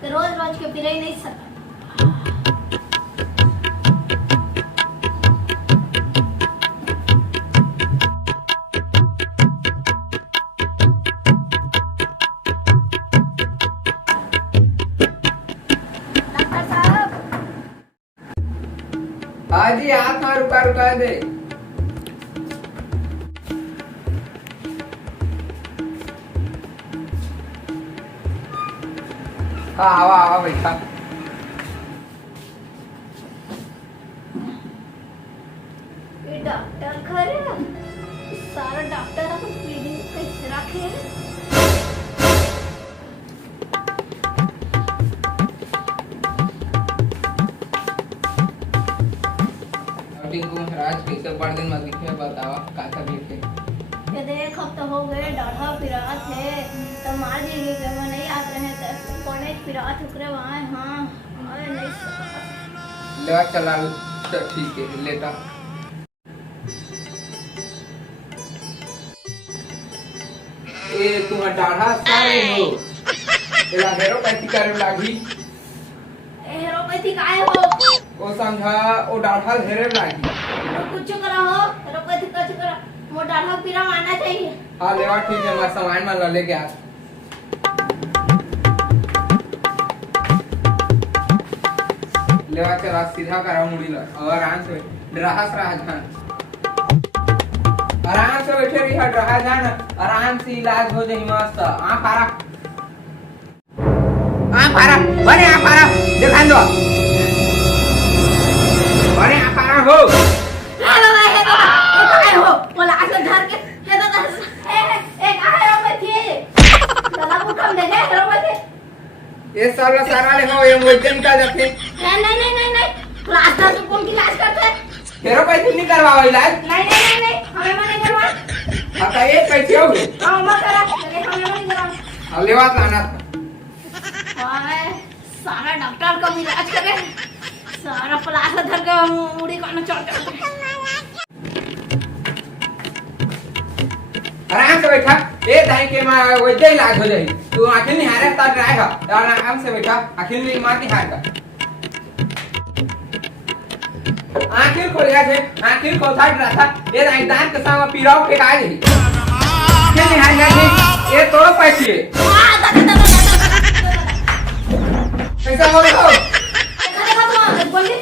तो रोज रोज के पिरा ही नहीं सकता। डॉक्टर साहब। हाँ जी, आप हाँ रुका दे। हाँ आवा बैठा। ये डॉक्टर खरे सारा डॉक्टर अपन क्लिनिक कैसे रखे। टिंकू महाराज कैसे बड़ दिन में दिखे बतावा का तकलीफ है। ये देख अब तो हो गए डाढ़ा पिरात है तो मार जी के मैं नहीं आते रहे तो कॉलेज पिरात उकरे वहाँ हाँ आए नहीं सकता। लेवा चला तो ठीक है लेटा। ए तुम डाढ़ा सारे हो एला हेरोपैथी करे लागी। हेरोपैथी काहे हो ओ समझा ओ डाढ़ा हेरे लागी। कुछ करा हो हेरोपैथी कुछ करा वो डाढ़ा पिरा आना चाहिए। हाँ लेवा ठीक है मैं सामान में ला लेके आ। लेवा चला सीधा करा मुड़ी ला और आराम से रहा ध्यान आराम से बैठे रही हट रहा ध्यान आराम से इलाज हो जाए मस्त। आँख आरा बने आँख आरा दिखा दो बने आँख आरा हो। हो बोला ऐसे धर के ये तो एक हेरोपैथी दादा को कम दे दे हेरोपैथी ये सारा ले हो ये मुझे निकाल जाते। नहीं प्लास्टर तो कौन इलाज करते हैं। हेरोपैथी नहीं करवाओ इलाज। नहीं हमें नहीं करवा। आता ये कैसे हो गए हां मत करा हमें नहीं करवा। अब लेवा लाना हां सारा डॉक्टर का इलाज करे सारा प्लास्टर धर के मुड़ी को चढ़ आराम से बैठा। ए दाई के मां वैसे इलाज हो जाए। तू आखिर नहीं हारे ता ट्राई कर और आराम से बैठा आखिर नहीं मार नहीं हारेगा। आखिर खोल गया थे आखिर खोल था रहा था ये दाई दांत के सामने पीराव फेंका गई। क्या नहीं हार गया ये तोड़ पैसे कैसा हो गया देखा बोल के